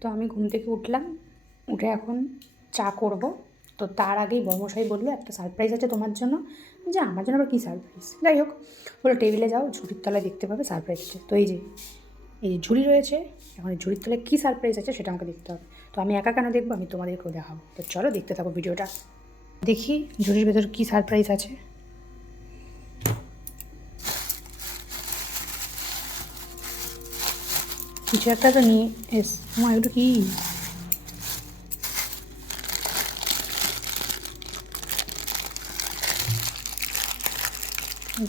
তো আমি ঘুম থেকে উঠলাম, উঠে এখন চা করব। তো তার আগেই বর্মশাই বললো একটা সারপ্রাইজ আছে তোমার জন্য। যে আমার জন্য আবার কী সারপ্রাইজ, যাই হোক বলো টেবিলে যাও, ঝুড়ির তলায় দেখতে পাবে সারপ্রাইজ আছে। তো এই যে ঝুড়ি রয়েছে, এখন এই ঝুড়ির তলায় কী সারপ্রাইজ আছে সেটা আমাকে দেখতে হবে। তো আমি একা কেন দেখবো, আমি তোমাদেরকেও দেখাবো। তো চলো দেখতে থাকো ভিডিওটা। দেখি ঝুড়ির ভেতর কী সারপ্রাইজ আছে। কিছু একটা তো নিয়ে এস, মা এগুলো কি?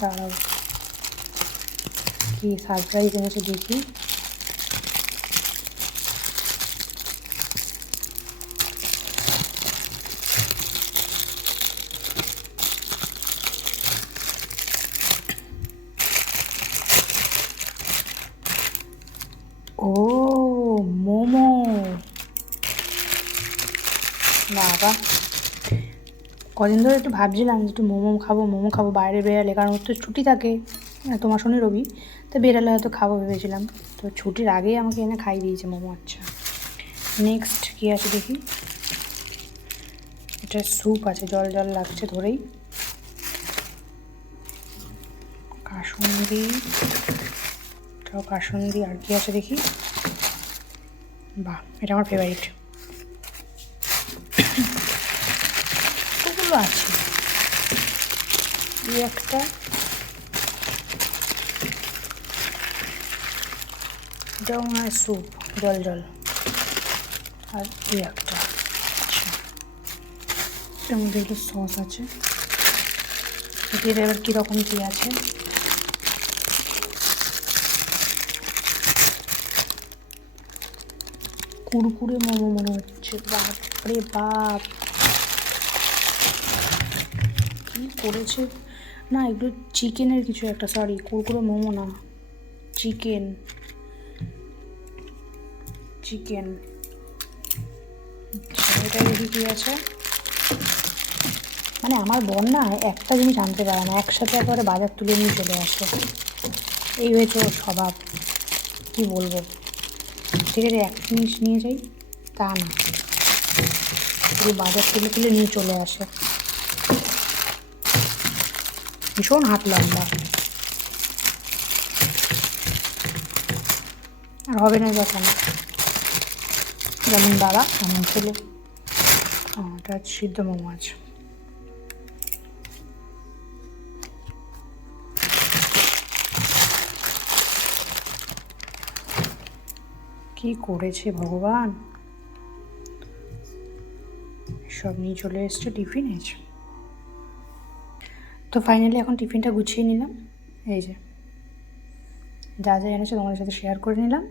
দাঁড়াও, কি সারপ্রাইজ এনেছে দেখি। ও মোমো, বাবা কদিন ধরে একটু ভাবছিলাম যে একটু মোমো খাবো, বাইরে বেরালে, কারণ ওর তো ছুটি থাকে, তোমার শনি রবি, তো বেরালে হয়তো খাবো ভেবেছিলাম। তো ছুটির আগেই আমাকে এনে খাইয়ে দিয়েছে মোমো। আচ্ছা নেক্সট কী আছে দেখি। এটা স্যুপ আছে, জল জল লাগছে ধরেই। কাসুন্দি, এটাও কাসুন্দি। আর কি আছে দেখি। বাহ, এটা আমার ফেভারিট। ওগুলো আছে, এই একটা, এটাও মনে হয় স্যুপ, জল জল। আর এই একটা, আচ্ছা এটার মধ্যে একটু সস আছে। এর এবার কীরকম কী আছে। কুরকুরে মোমো মনে হচ্ছে। বাপরে বাপ, কী করেছে। না এগুলো চিকেনের কিছু একটা, সরি কুরকুরে মোমো না, চিকেন। এটা দেখি কী আছে। মানে আমার বোন না একটা জিনিস আনতে পারে না, একসাথে একেবারে বাজার তুলে নিয়ে চলে আসে। এই হয়েছে ওর স্বভাব, কী বলবো। ঠিক আছে এক জিনিস নিয়ে যাই তা না, পুরো বাজার তুলে তুলে নিয়ে চলে আসে। ভীষণ হাত লম্বা। আর হবে না কথা না, যেমন বাবা তেমন ছেলে। এটা সিদ্ধ মোমো আছে। কি করেছে ভগবান, সব নিয়ে চলে এসছে টিফিন। এসে তো ফাইনালি এখন টিফিনটা গুছিয়ে নিলাম। এই যে যা যা এনেছে তোমাদের সাথে শেয়ার করে নিলাম।